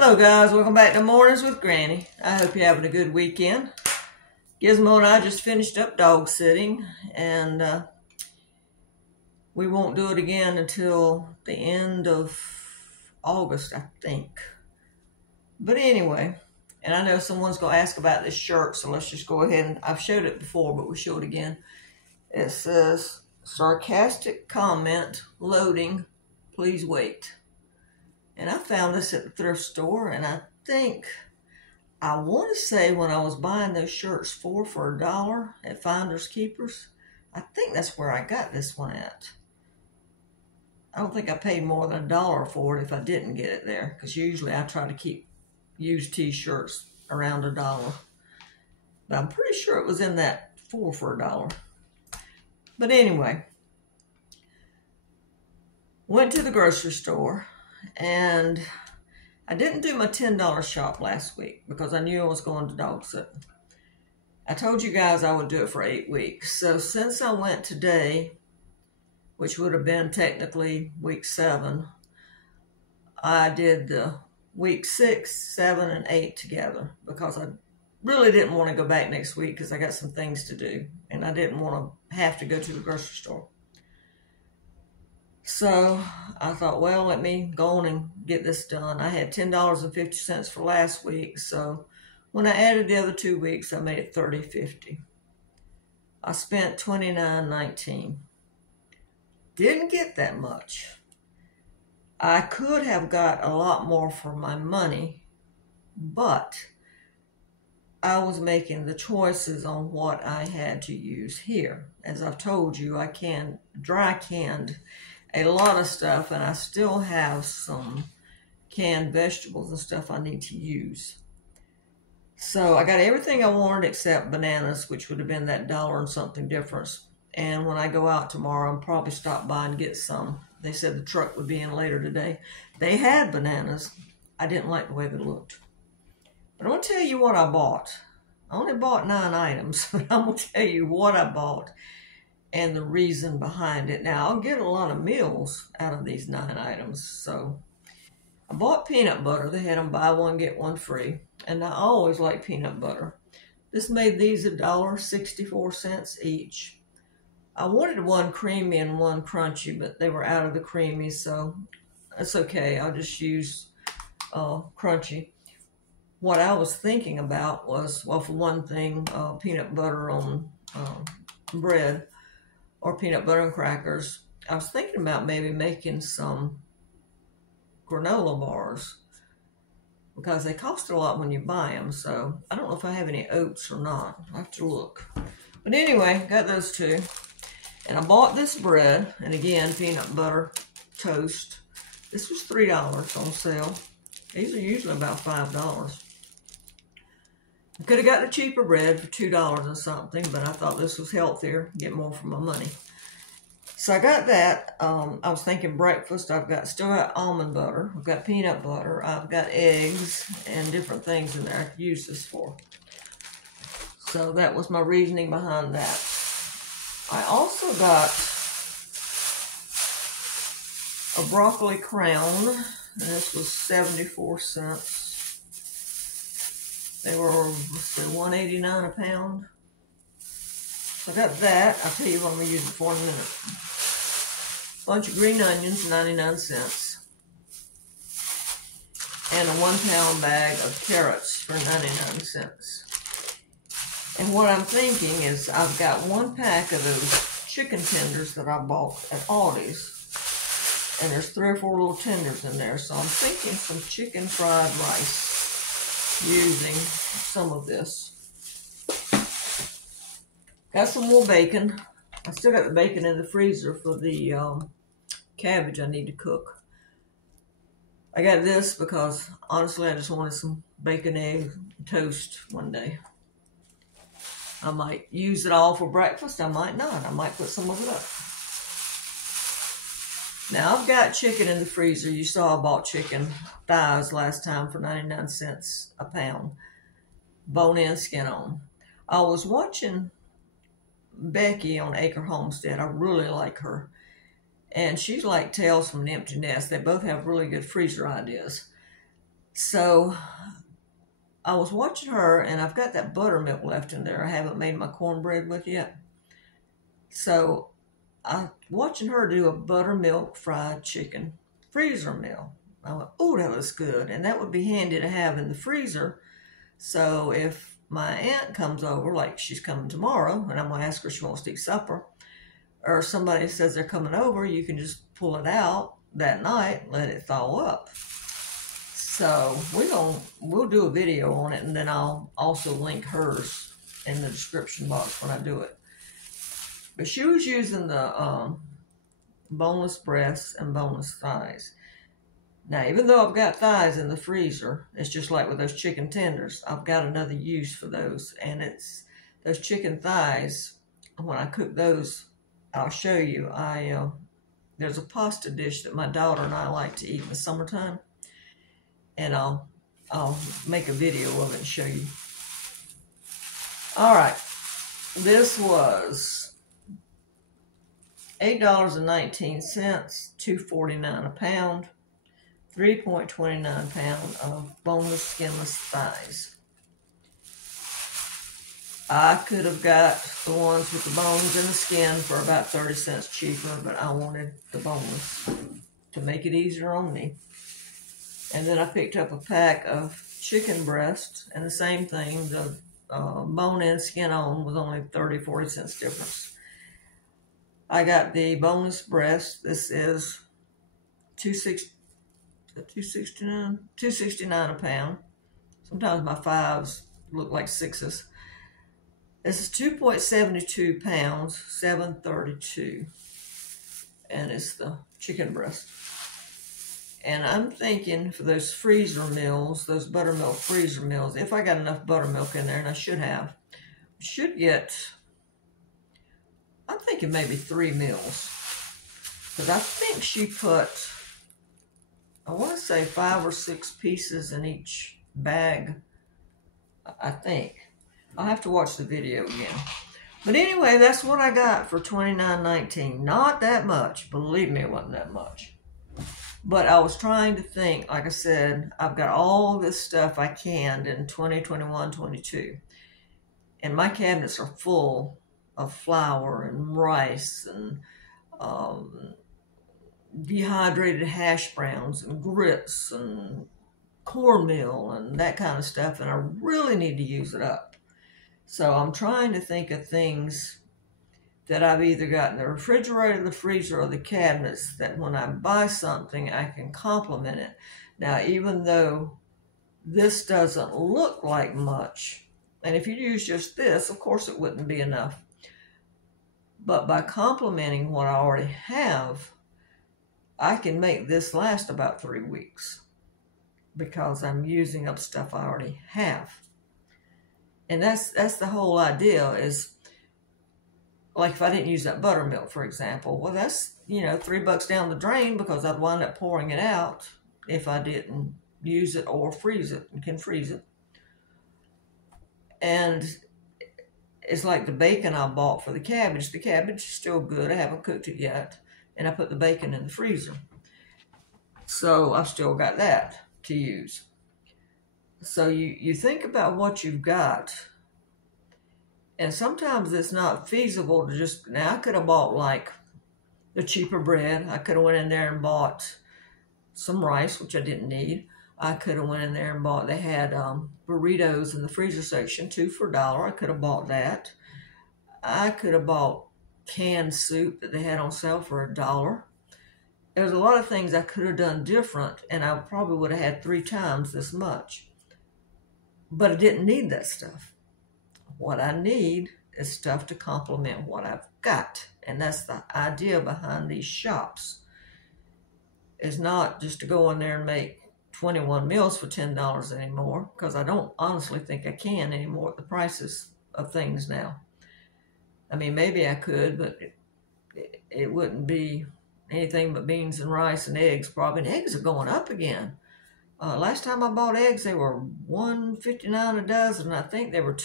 Hello guys, welcome back to Mornings with Granny. I hope you're having a good weekend. Gizmo and I just finished up dog sitting, and we won't do it again until the end of August, I think. But anyway, and I know someone's going to ask about this shirt, so let's just go ahead and, I've showed it before, but we'll show it again. It says, sarcastic comment, loading, please wait. And I found this at the thrift store, and I want to say when I was buying those shirts for $1 at Finders Keepers, I think that's where I got this one at. I don't think I paid more than $1 for it if I didn't get it there, because usually I try to keep used t-shirts around $1. But I'm pretty sure it was in that for $1. But anyway, went to the grocery store. And I didn't do my $10 shop last week because I knew I was going to dog sitting. I told you guys I would do it for 8 weeks. So since I went today, which would have been technically week 7, I did the week 6, 7, and 8 together because I really didn't want to go back next week because I got some things to do and I didn't want to have to go to the grocery store. So I thought, well, let me go on and get this done. I had $10.50 for last week. So when I added the other 2 weeks, I made it $30.50. I spent $29.19. Didn't get that much. I could have got a lot more for my money, but I was making the choices on what I had to use here. As I've told you, I dry canned a lot of stuff, and I still have some canned vegetables and stuff I need to use. So I got everything I wanted except bananas, which would have been that $1 and something difference. And when I go out tomorrow, I'll probably stop by and get some. They said the truck would be in later today. They had bananas. I didn't like the way they looked. But I'm going to tell you what I bought. I only bought 9 items, but I'm going to tell you what I bought and the reason behind it. Now, I'll get a lot of meals out of these 9 items. So I bought peanut butter. They had them buy one, get one free. And I always like peanut butter. This made these $1.64 each. I wanted one creamy and one crunchy, but they were out of the creamy, so that's okay. I'll just use crunchy. What I was thinking about was, well, for one thing, peanut butter on bread, or peanut butter and crackers. I was thinking about maybe making some granola bars because they cost a lot when you buy them. So I don't know if I have any oats or not. I'll have to look. But anyway, got those 2. And I bought this bread, and again, peanut butter toast. This was $3 on sale. These are usually about $5. I could have got the cheaper bread for $2 and something, but I thought this was healthier, get more for my money. So I got that. I was thinking breakfast. Still got almond butter. I've got peanut butter. I've got eggs and different things in there I could use this for. So that was my reasoning behind that. I also got a broccoli crown, and this was 74 cents. They were, $1.89 a pound. So I got that. I'll tell you what I'm going to use it for in a minute. Bunch of green onions, 99 cents. And a 1-pound bag of carrots for 99 cents. And what I'm thinking is I've got 1 pack of those chicken tenders that I bought at Aldi's. And there's 3 or 4 little tenders in there. So I'm thinking some chicken fried rice using some of this. Got some more bacon. I still got the bacon in the freezer for the cabbage I need to cook. I got this because, honestly, I just wanted some bacon, egg, toast one day. I might use it all for breakfast. I might not. I might put some of it up. Now, I've got chicken in the freezer. You saw I bought chicken thighs last time for 99 cents a pound. Bone in, skin on. I was watching Becky on Acre Homestead. I really like her. And she's like Tales from an Empty Nest. They both have really good freezer ideas. So I was watching her, and I've got that buttermilk left in there. I haven't made my cornbread with yet. So I'm watching her do a buttermilk fried chicken freezer meal. I went, oh, that looks good. And that would be handy to have in the freezer. So if my aunt comes over, like she's coming tomorrow, and I'm going to ask her if she wants to eat supper, or somebody says they're coming over, you can just pull it out that night, let it thaw up. So we'll do a video on it, and then I'll also link hers in the description box when I do it. But she was using the boneless breasts and boneless thighs. Now, even though I've got thighs in the freezer, it's just like with those chicken tenders. I've got another use for those, and it's those chicken thighs. When I cook those, I'll show you. There's a pasta dish that my daughter and I like to eat in the summertime, and I'll make a video of it and show you. All right, this was $8.19, $2.49 a pound. 3.29 pound of boneless, skinless thighs. I could have got the ones with the bones and the skin for about 30 cents cheaper, but I wanted the boneless to make it easier on me. And then I picked up a pack of chicken breast, and the same thing, the bone in, skin on was only 30, 40 cents difference. I got the boneless breast. This is $2.69 a pound. Sometimes my fives look like sixes. This is 2.72 pounds, $7.32, and it's the chicken breast. And I'm thinking for those freezer meals, those buttermilk freezer meals, if I got enough buttermilk in there, and I should have, should get, I'm thinking maybe 3 meals, because I think she put, I want to say 5 or 6 pieces in each bag, I think. I'll have to watch the video again. But anyway, that's what I got for $29.19. Not that much. Believe me, it wasn't that much. But I was trying to think, like I said, I've got all this stuff I canned in 2021, 22. And my cabinets are full of flour and rice and dehydrated hash browns and grits and cornmeal and that kind of stuff, and I really need to use it up. So I'm trying to think of things that I've either got in the refrigerator, the freezer, or the cabinets that when I buy something, I can complement it. Now, even though this doesn't look like much, and if you use just this, of course it wouldn't be enough. But by complementing what I already have, I can make this last about 3 weeks because I'm using up stuff I already have. And that's the whole idea is, like if I didn't use that buttermilk, for example, well, that's, $3 down the drain because I'd wind up pouring it out if I didn't use it or freeze it and can freeze it. And it's like the bacon I bought for the cabbage. The cabbage is still good. I haven't cooked it yet. And I put the bacon in the freezer. So I've still got that to use. So you think about what you've got. And sometimes it's not feasible to just, now I could have bought like the cheaper bread. I could have went in there and bought some rice, which I didn't need. I could have went in there and bought, they had burritos in the freezer section, 2 for $1. I could have bought that. I could have bought canned soup that they had on sale for $1. There's a lot of things I could have done different, and I probably would have had 3 times this much. But I didn't need that stuff. What I need is stuff to complement what I've got. And that's the idea behind these shops. It's not just to go in there and make 21 meals for $10 anymore, because I don't honestly think I can anymore at the prices of things now. I mean, maybe I could, but it wouldn't be anything but beans and rice and eggs probably. And eggs are going up again. Last time I bought eggs, they were $1.59 a dozen. I think they were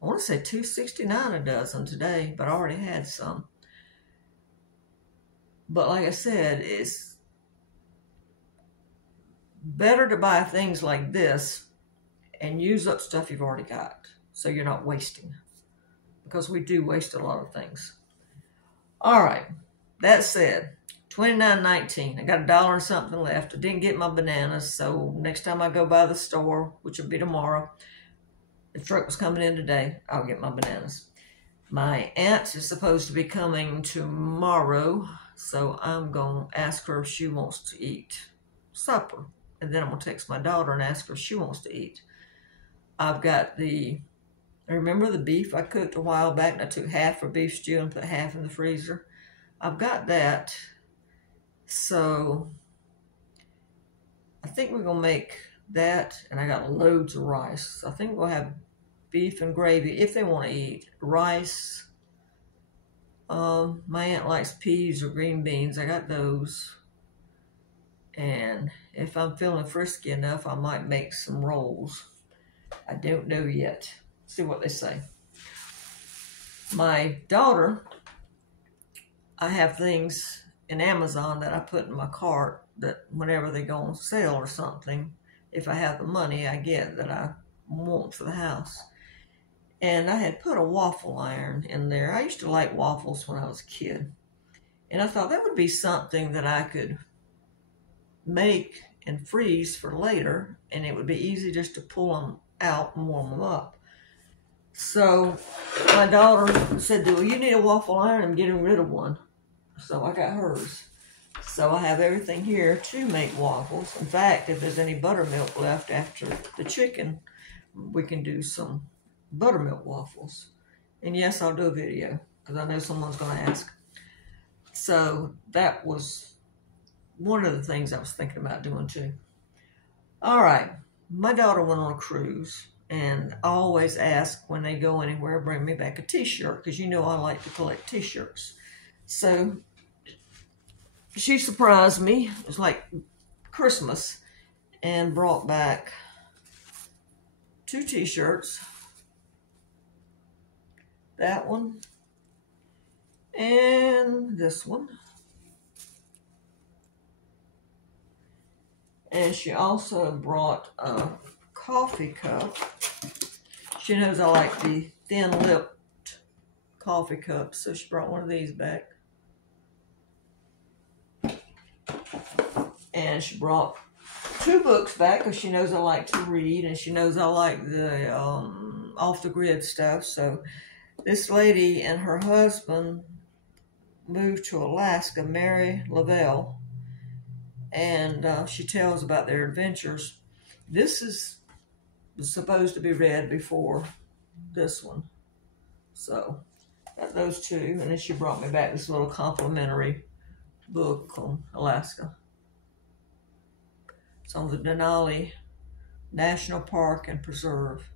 I want to say $2.69 a dozen today, but I already had some. But like I said, better to buy things like this and use up stuff you've already got so you're not wasting, because we do waste a lot of things. All right, that said, $29.19. I got $1 and something left. I didn't get my bananas, so next time I go by the store, which will be tomorrow, the truck was coming in today, I'll get my bananas. My aunt is supposed to be coming tomorrow, so I'm going to ask her if she wants to eat supper. And then I'm going to text my daughter and ask her if she wants to eat. I've got remember the beef I cooked a while back, and I took half for beef stew and put half in the freezer? I've got that. So I think we're going to make that, and I got loads of rice. So I think we'll have beef and gravy if they want to eat. Rice. My aunt likes peas or green beans. I got those. And if I'm feeling frisky enough, I might make some rolls. I don't know yet. See what they say. My daughter, I have things in Amazon that I put in my cart that whenever they go on sale or something, if I have the money I get that I want for the house. And I had put a waffle iron in there. I used to like waffles when I was a kid. And I thought that would be something that I could make and freeze for later, and it would be easy just to pull them out and warm them up. So my daughter said, well, you need a waffle iron. I'm getting rid of one. So I got hers. So I have everything here to make waffles. In fact, if there's any buttermilk left after the chicken, we can do some buttermilk waffles. And yes, I'll do a video because I know someone's going to ask. So that was one of the things I was thinking about doing too. All right. My daughter went on a cruise, and I always ask when they go anywhere, bring me back a t-shirt, because you know I like to collect t-shirts. So she surprised me. It was like Christmas, and brought back 2 t-shirts. That one and this one. And she also brought a coffee cup. She knows I like the thin-lipped coffee cups, so she brought one of these back. And she brought 2 books back because she knows I like to read, and she knows I like the off-the-grid stuff. So this lady and her husband moved to Alaska, Mary Lavelle, and she tells about their adventures. This was supposed to be read before this one. So got those 2, and then she brought me back this little complimentary book on Alaska. It's on the Denali National Park and Preserve.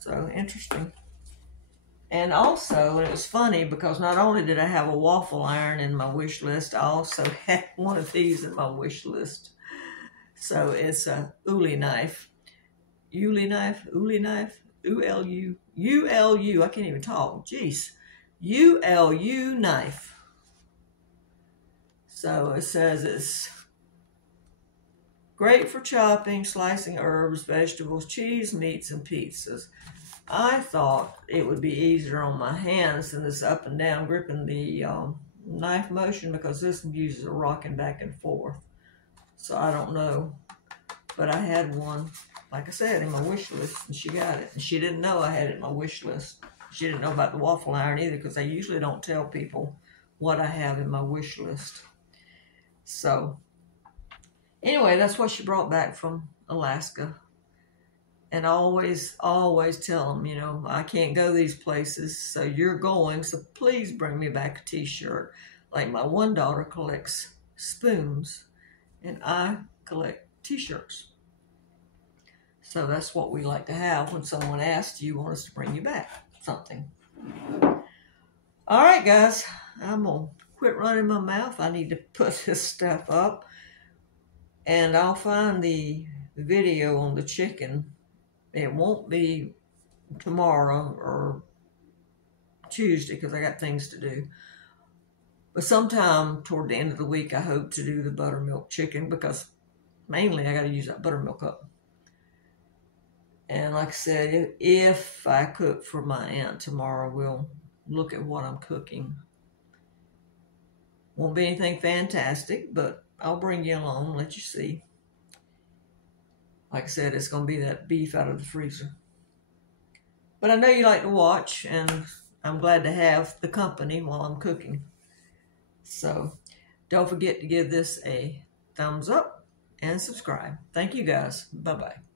So interesting. And also, and it was funny because not only did I have a waffle iron in my wish list, I also had one of these in my wish list. So it's a Uli knife. Uli knife? Uli knife? U-L-U. U-L-U. I can't even talk. Jeez. U-L-U knife. So it says it's great for chopping, slicing herbs, vegetables, cheese, meats, and pizzas. I thought it would be easier on my hands than this up and down gripping the knife motion, because this uses a rocking back and forth. So I don't know. But I had one, like I said, in my wish list, and she got it. And she didn't know I had it in my wish list. She didn't know about the waffle iron either, because I usually don't tell people what I have in my wish list. So anyway, that's what she brought back from Alaska. And I always tell them, you know, I can't go these places, so you're going, so please bring me back a t-shirt. Like my one daughter collects spoons, and I collect t-shirts. So that's what we like to have when someone asks, do you want us to bring you back something? All right, guys, I'm going to quit running my mouth. I need to put this stuff up. And I'll find the video on the chicken. It won't be tomorrow or Tuesday because I got things to do. But sometime toward the end of the week, I hope to do the buttermilk chicken, because mainly I got to use that buttermilk up. And like I said, if I cook for my aunt tomorrow, we'll look at what I'm cooking. Won't be anything fantastic, but I'll bring you along, let you see. Like I said, it's going to be that beef out of the freezer. But I know you like to watch, and I'm glad to have the company while I'm cooking. So don't forget to give this a thumbs up and subscribe. Thank you guys. Bye-bye.